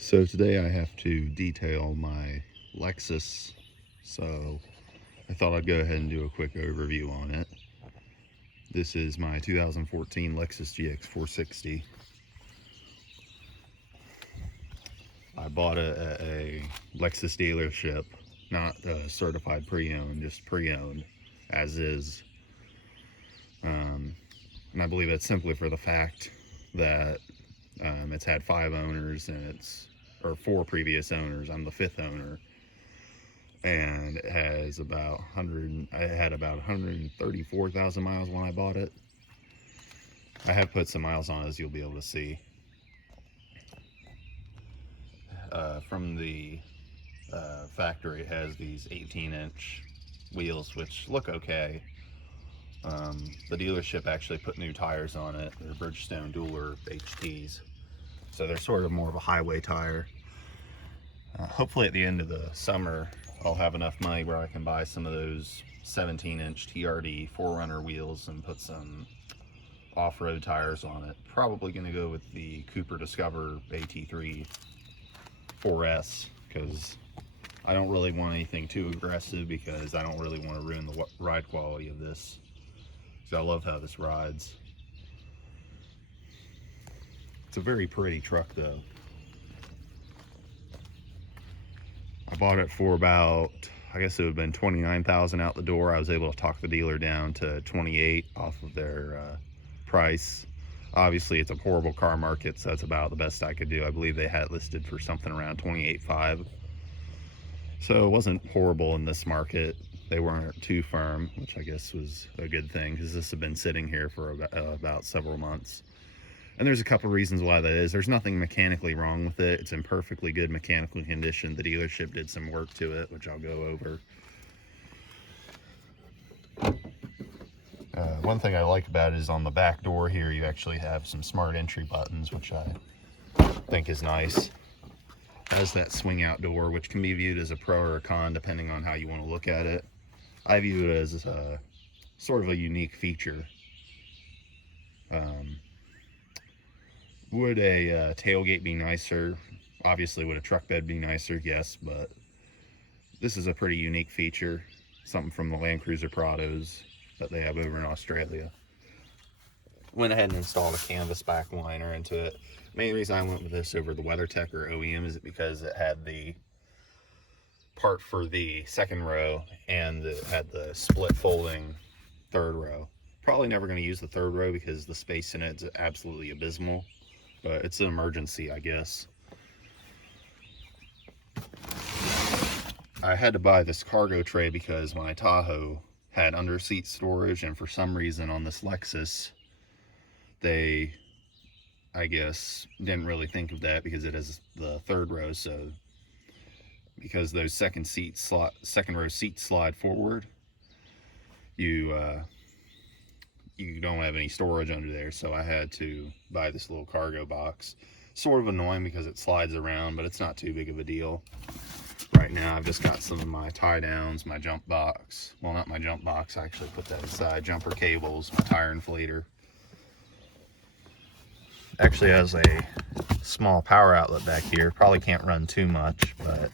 So today I have to detail my Lexus, so I thought I'd go ahead and do a quick overview on it. This is my 2014 Lexus GX460. I bought it at a Lexus dealership, not certified pre-owned, just pre-owned as is. And I believe that's simply for the fact that it's had 5 owners and or 4 previous owners. I'm the 5th owner, and it has about 100. I had about 134,000 miles when I bought it. I have put some miles on, as you'll be able to see. From the factory, it has these 18-inch wheels, which look okay. The dealership actually put new tires on it. They're Bridgestone Dueler HTs, so they're sort of more of a highway tire. Hopefully at the end of the summer I'll have enough money where I can buy some of those 17-inch TRD 4Runner wheels and put some off-road tires on it. Probably going to go with the Cooper Discover AT3 4S, because I don't really want anything too aggressive, because I don't really want to ruin the ride quality of this. So I love how this rides. It's a very pretty truck though. I bought it for about, I guess it would have been $29,000 out the door. I was able to talk the dealer down to 28 off of their price. Obviously it's a horrible car market, so that's about the best I could do. I believe they had it listed for something around 28.5. So it wasn't horrible in this market. They weren't too firm, which I guess was a good thing, because this had been sitting here for about several months. And there's a couple reasons why that is. There's nothing mechanically wrong with it. It's in perfectly good mechanical condition. The dealership did some work to it, which I'll go over. One thing I like about it is on the back door here, you actually have some smart entry buttons, which I think is nice. It has that swing out door, which can be viewed as a pro or a con, depending on how you want to look at it. I view it as sort of a unique feature. Would a tailgate be nicer? Obviously, would a truck bed be nicer? Yes, but this is a pretty unique feature. Something from the Land Cruiser Prados that they have over in Australia. Went ahead and installed a canvas back liner into it. Main reason I went with this over the WeatherTech or OEM is because it had the part for the second row, and it had the split folding third row. Probably never going to use the third row because the space in it is absolutely abysmal, but it's an emergency, I guess. I had to buy this cargo tray because my Tahoe had under seat storage, and for some reason on this Lexus they, I guess, didn't really think of that, because it has the third row. So because those second row seats slide forward, you don't have any storage under there. So I had to buy this little cargo box. Sort of annoying because it slides around, but it's not too big of a deal. Right now I've just got some of my tie downs, my jump box, well, not my jump box, I actually put that aside, jumper cables, my tire inflator. Actually has a small power outlet back here. Probably can't run too much, but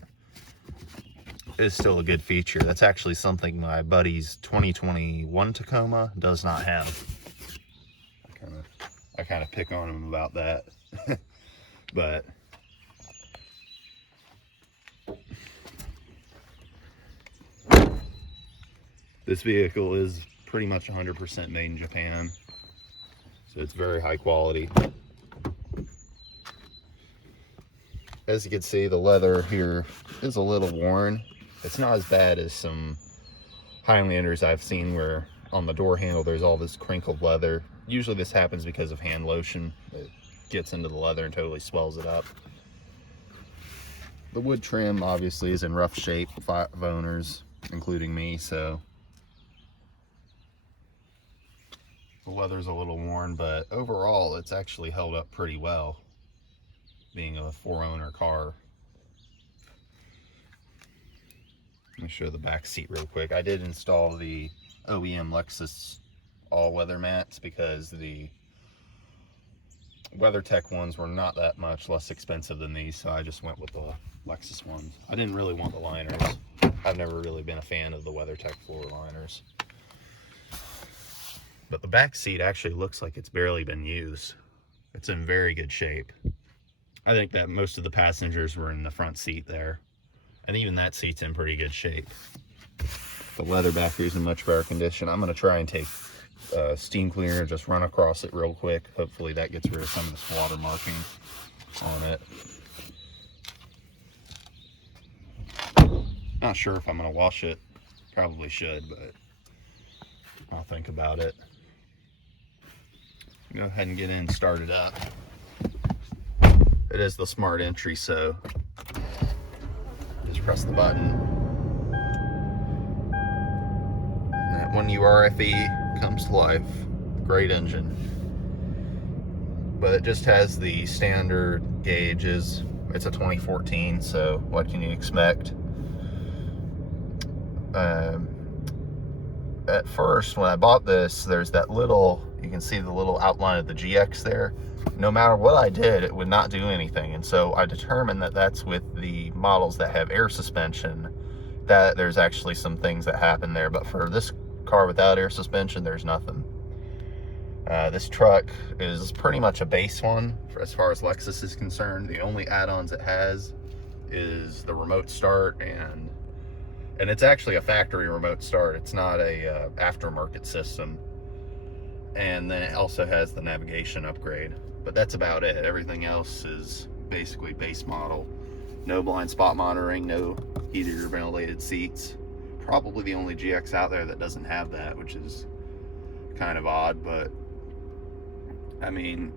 it is still a good feature. That's actually something my buddy's 2021 Tacoma does not have. I kind of pick on him about that. But this vehicle is pretty much 100% made in Japan, so it's very high quality. As you can see, the leather here is a little worn. It's not as bad as some Highlanders I've seen where on the door handle there's all this crinkled leather. Usually this happens because of hand lotion. It gets into the leather and totally swells it up. The wood trim obviously is in rough shape, 5 owners, including me, so the leather's a little worn, but overall it's actually held up pretty well, being a 4-owner car. Let me show the back seat real quick. I did install the OEM Lexus all-weather mats because the WeatherTech ones were not that much less expensive than these, so I just went with the Lexus ones. I didn't really want the liners. I've never really been a fan of the WeatherTech floor liners. But the back seat actually looks like it's barely been used. It's in very good shape. I think that most of the passengers were in the front seat there. And even that seat's in pretty good shape. The leather back here is in much better condition. I'm going to try and take steam cleaner, just run across it real quick. Hopefully that gets rid of some of this water marking on it. Not sure if I'm going to wash it. Probably should, but I'll think about it. Go ahead and get in and start it up. It is the smart entry, so just press the button. And that 1URFE comes to life. Great engine. But it just has the standard gauges. It's a 2014, so what can you expect? At first, when I bought this, there's that little, you can see the little outline of the GX there. No matter what I did, it would not do anything. And so I determined that that's with the models that have air suspension, that there's actually some things that happen there. But for this car without air suspension, there's nothing. This truck is pretty much a base one as far as Lexus is concerned. The only add-ons it has is the remote start, and it's actually a factory remote start. It's not a aftermarket system. And then it also has the navigation upgrade, but that's about it. Everything else is basically base model. No blind spot monitoring, no heated or ventilated seats. Probably the only GX out there that doesn't have that, which is kind of odd, but I mean,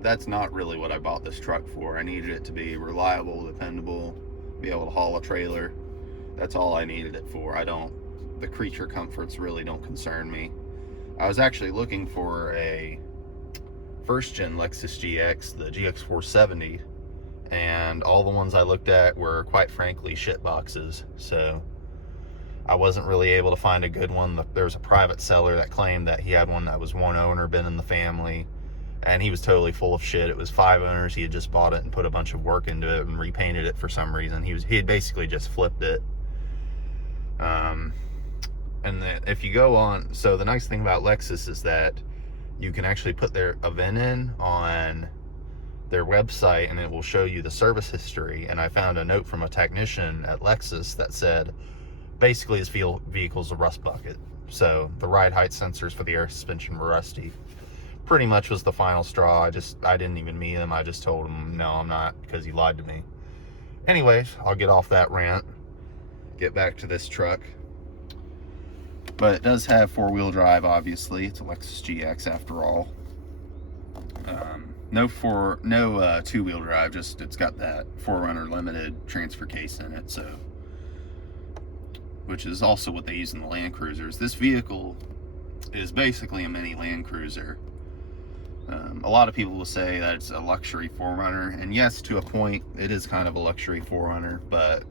that's not really what I bought this truck for. I needed it to be reliable, dependable, be able to haul a trailer. That's all I needed it for. The creature comforts really don't concern me. I was actually looking for a first-gen Lexus GX, the GX460, and all the ones I looked at were, quite frankly, shit boxes. So I wasn't really able to find a good one. There was a private seller that claimed that he had one that was one owner, been in the family, and he was totally full of shit. It was 5 owners. He had just bought it and put a bunch of work into it and repainted it for some reason. He had basically just flipped it. And then if you go on, so the nice thing about Lexus is that you can actually put a VIN in on their website and it will show you the service history. And I found a note from a technician at Lexus that said basically his vehicle's a rust bucket. So the ride height sensors for the air suspension were rusty. Pretty much was the final straw. I didn't even meet him. I just told him, no, I'm not, because he lied to me. Anyways, I'll get off that rant. Get back to this truck. But it does have 4-wheel drive, obviously. It's a Lexus GX after all. No 2-wheel drive, just it's got that 4Runner limited transfer case in it, so, which is also what they use in the Land Cruisers. This vehicle is basically a mini Land Cruiser. A lot of people will say that it's a luxury 4Runner, and yes, to a point, it is kind of a luxury 4Runner, but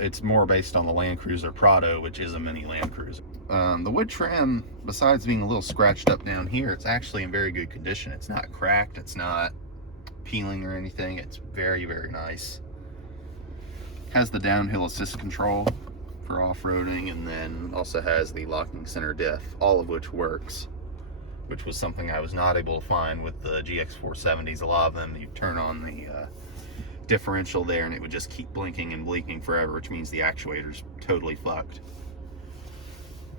it's more based on the Land Cruiser Prado, which is a mini Land Cruiser. The wood trim, besides being a little scratched up down here, it's actually in very good condition. It's not cracked, it's not peeling or anything. It's very, very nice. Has the downhill assist control for off-roading, and then also has the locking center diff, all of which works, which was something I was not able to find with the GX470s. A lot of them, you turn on the differential there and it would just keep blinking and blinking forever, which means the actuator's totally fucked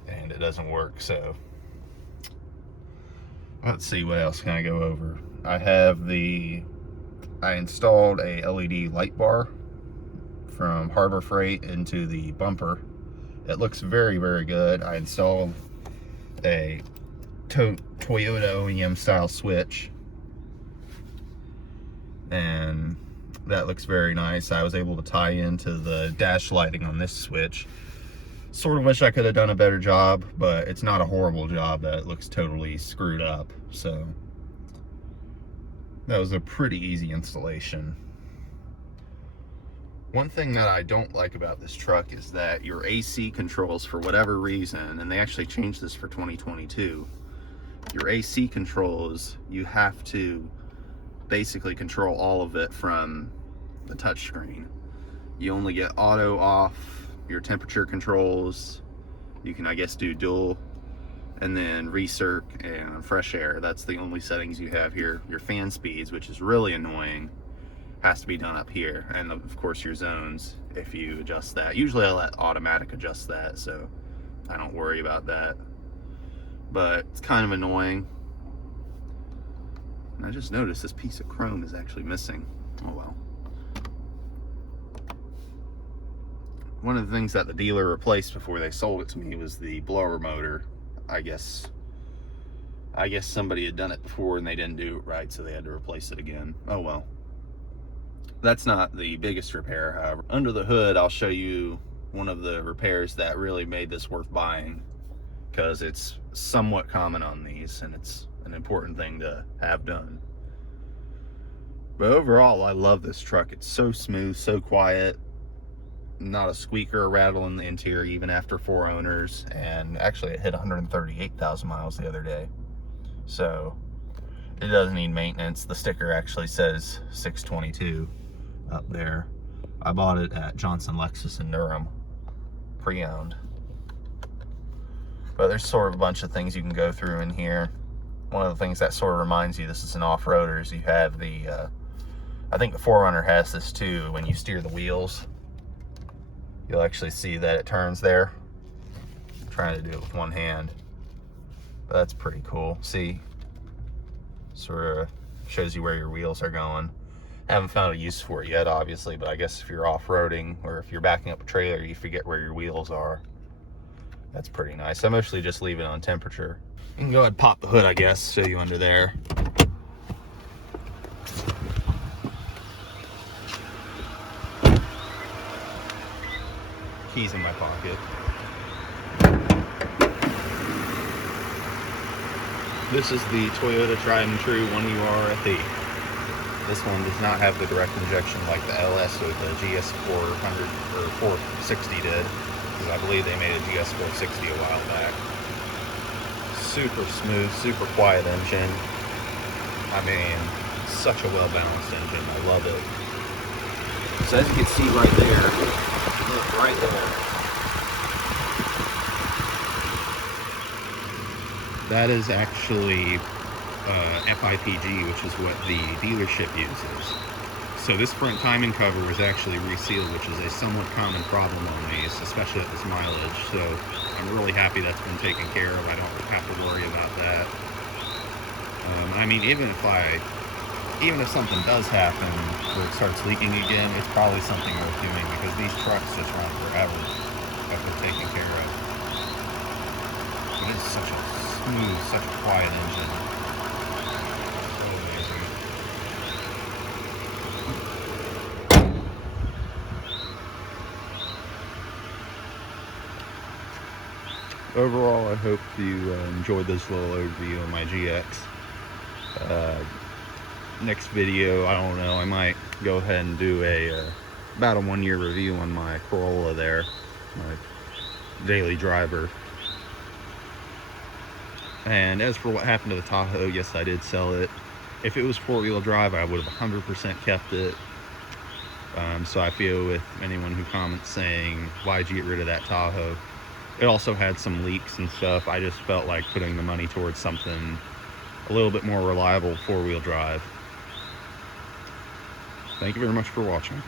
and it doesn't work. So let's see, what else can I go over? I installed a LED light bar from Harbor Freight into the bumper. It looks very, very good. I installed a Toyota OEM style switch, and that looks very nice. I was able to tie into the dash lighting on this switch. Sort of wish I could have done a better job, but it's not a horrible job that it looks totally screwed up. So that was a pretty easy installation. One thing that I don't like about this truck is that your AC controls, for whatever reason, and they actually changed this for 2022, your AC controls, you have to basically control all of it from the touchscreen. You only get auto off, your temperature controls. You can, I guess, do dual, and then recirc and fresh air. That's the only settings you have here. Your fan speeds, which is really annoying, has to be done up here. And of course your zones, if you adjust that. Usually I let automatic adjust that, so I don't worry about that. But it's kind of annoying. And I just noticed this piece of chrome is actually missing. Oh well. One of the things that the dealer replaced before they sold it to me was the blower motor. I guess somebody had done it before and they didn't do it right, so they had to replace it again. Oh well. That's not the biggest repair, however. Under the hood, I'll show you one of the repairs that really made this worth buying, because it's somewhat common on these and it's an important thing to have done. But overall, I love this truck. It's so smooth, so quiet. Not a squeaker or rattle in the interior, even after 4 owners. And actually it hit 138,000 miles the other day, so it doesn't need maintenance. The sticker actually says 622 up there. I bought it at Johnson Lexus in Durham, pre-owned. But there's sort of a bunch of things you can go through in here. One of the things that sort of reminds you this is an off-roader is you have the I think the 4Runner has this too. When you steer the wheels, you'll actually see that it turns there. I'm trying to do it with one hand, but that's pretty cool. See, sort of shows you where your wheels are going. Haven't found a use for it yet, obviously, but I guess if you're off-roading or if you're backing up a trailer, you forget where your wheels are. That's pretty nice. I mostly just leave it on temperature. You can go ahead and pop the hood, I guess, show you under there. Keys in my pocket. This is the Toyota tried and true 1URFE. This one does not have the direct injection like the LS or the GX400 or 460 did, because I believe they made a GX460 a while back. Super smooth, super quiet engine. I mean, such a well-balanced engine. I love it. So as you can see right there, look right there. That is actually FIPG, which is what the dealership uses. So this front timing cover was actually resealed, which is a somewhat common problem on these, especially at this mileage. So I'm really happy that's been taken care of. I don't have to worry about that. I mean, even if something does happen where it starts leaking again, it's probably something worth doing, because these trucks just run forever if they're taken care of. It is such a smooth, such a quiet engine. So amazing. Overall, I hope you enjoyed this little overview of my GX. Next video, I don't know, I might go ahead and do about a 1-year review on my Corolla there, my daily driver. And as for what happened to the Tahoe, yes, I did sell it. If it was 4-wheel drive, I would have 100% kept it. So I feel with anyone who comments saying, why'd you get rid of that Tahoe? It also had some leaks and stuff. I just felt like putting the money towards something a little bit more reliable 4-wheel drive. Thank you very much for watching.